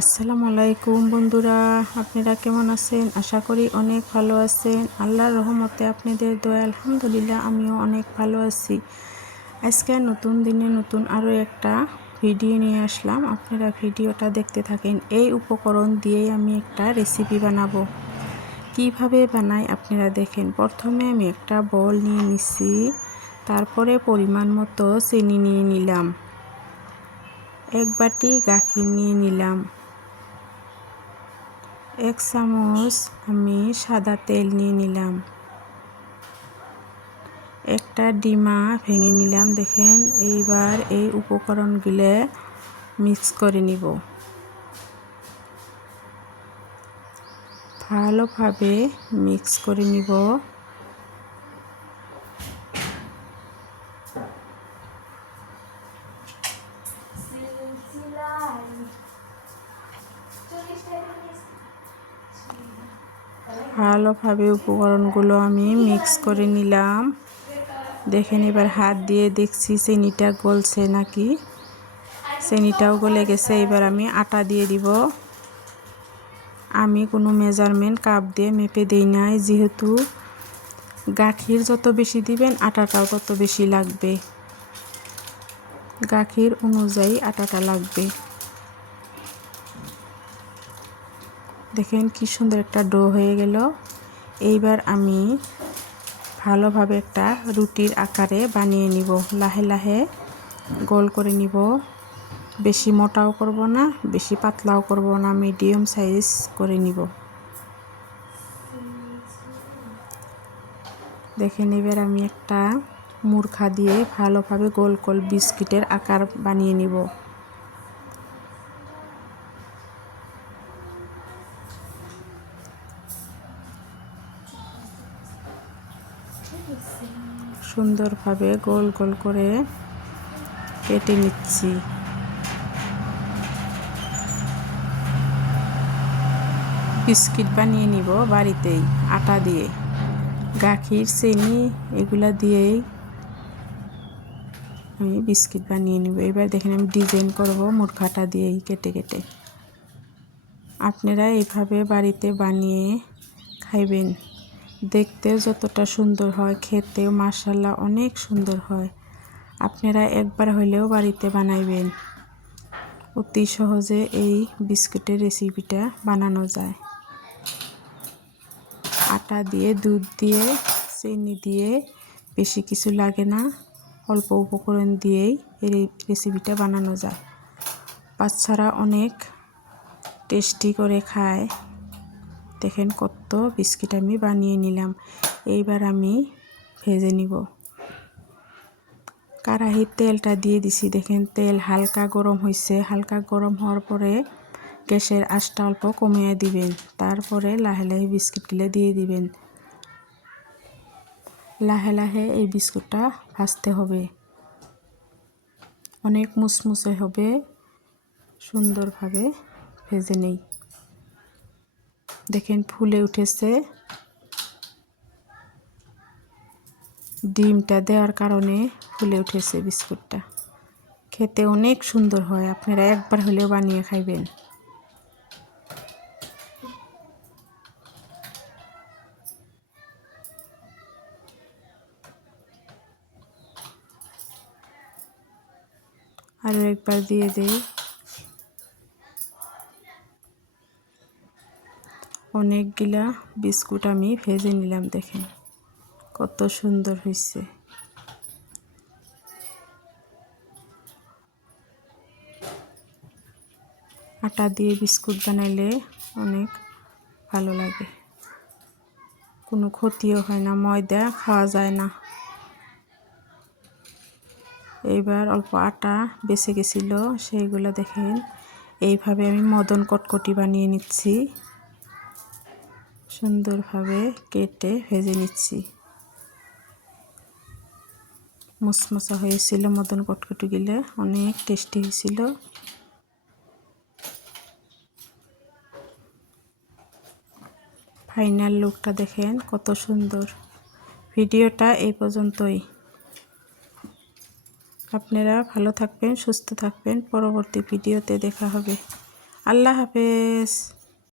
আসসালামু আলাইকুম বন্ধুরা, আপনারা কেমন আছেন? আশা করি অনেক ভালো আছেন। আল্লাহর রহমতে আপনাদের দয়া আলহামদুলিল্লাহ আমিও অনেক ভালো আছি। আজকে নতুন দিনে নতুন আরও একটা ভিডিও নিয়ে আসলাম। আপনারা ভিডিওটা দেখতে থাকেন। এই উপকরণ দিয়েই আমি একটা রেসিপি বানাবো। কিভাবে বানাই আপনারা দেখেন। প্রথমে আমি একটা বোল নিয়ে নিছি, তারপরে পরিমাণ মতো চিনি নিয়ে নিলাম, এক বাটি গাখির নিয়ে নিলাম, 1 চামচ আমি সাদা তেল নিয়ে নিলাম, একটা ডিমা ভেঙে নিলাম। দেখেন, এইবার এই উপকরণগুলো মিক্স করে নিব। ভালোভাবে মিক্স করে নিব। ভালোভাবে উপকরণগুলো আমি মিক্স করে নিলাম। দেখেন, এবার হাত দিয়ে দেখছি চিনিটা গলছে নাকি। চিনিটাও গলে গেছে। এবার আমি আটা দিয়ে দিব। আমি কোনো মেজারমেন্ট কাপ দিয়ে মেপে দিই নাই, যেহেতু গাখির যত বেশি দিবেন আটাটাও তত বেশি লাগবে। গাখির অনুযায়ী আটাটা লাগবে। দেখেন কি সুন্দর একটা ডো হয়ে গেল। এইবার আমি ভালোভাবে একটা রুটির আকারে বানিয়ে নিব। লাহে লাহে গোল করে নিব। বেশি মোটাও করব না, বেশি পাতলাও করব না, মিডিয়াম সাইজ করে নিব। দেখেন, এবার আমি একটা মুরখা দিয়ে ভালোভাবে গোল গোল বিস্কিটের আকার বানিয়ে নিব। সুন্দরভাবে গোল গোল করে কেটে নিচ্ছি। বিস্কিট বানিয়ে নিব বাড়িতেই, আটা দিয়ে, গাখির, চিনি এগুলা দিয়েই আমি বিস্কিট বানিয়ে নিব। এবার দেখেন, আমি ডিজাইন করব মুরখাটা দিয়েই কেটে কেটে। আপনারা এইভাবে বাড়িতে বানিয়ে খাইবেন। দেখতেও যতটা সুন্দর হয়, খেতেও মাশাআল্লাহ অনেক সুন্দর হয়। আপনারা একবার হইলেও বাড়িতে বানাইবেন। অতি সহজে এই বিস্কুটের রেসিপিটা বানানো যায়। আটা দিয়ে, দুধ দিয়ে, চিনি দিয়ে, বেশি কিছু লাগে না। অল্প উপকরণ দিয়েই এই রেসিপিটা বানানো যায়। বাচ্চারা অনেক টেস্টি করে খায়। দেখেন কত বিস্কিট আমি বানিয়ে নিলাম। এইবার আমি ভেজে নিব। কড়াইতে তেলটা দিয়ে দিছি। দেখেন, তেল হালকা গরম হয়েছে। হালকা গরম হওয়ার পরে গ্যাসের আঁচটা অল্প কমিয়ে দিবেন। তারপরে লাহে লাহে বিস্কিটগুলো দিয়ে দিবেন। লাহে লাহে এই বিস্কুটটা ভাজতে হবে। অনেক মুসমুসে হবে। সুন্দরভাবে ভেজে নেই। দেখেন ফুলে উঠেছে। ডিমটা দেওয়ার কারণে ফুলে উঠেছে বিস্কুটটা। খেতে অনেক সুন্দর হয়। আপনারা একবার হলেও বানিয়ে খাইবেন। আরও একবার দিয়ে দেই। অনেকগুলা বিস্কুট আমি ভেজে নিলাম। দেখেন কত সুন্দর হয়েছে। আটা দিয়ে বিস্কুট বানাইলে অনেক ভালো লাগে। কোনো ক্ষতিও হয় না, ময়দা খাওয়া যায় না। এইবার অল্প আটা বেঁচে গেছিল, সেইগুলো দেখেন এইভাবে আমি মদন কটকটি বানিয়ে নিচ্ছি। সুন্দরভাবে কেটে ভেজে নিচ্ছি। মুসমুসা হয়েছিল মদন কটকটিগুলো, অনেক টেস্টি হয়েছিল। ফাইনাল লুকটা দেখেন কত সুন্দর। ভিডিওটা এই পর্যন্তই। আপনারা ভালো থাকবেন, সুস্থ থাকবেন। পরবর্তী ভিডিওতে দেখা হবে। আল্লাহ হাফেজ।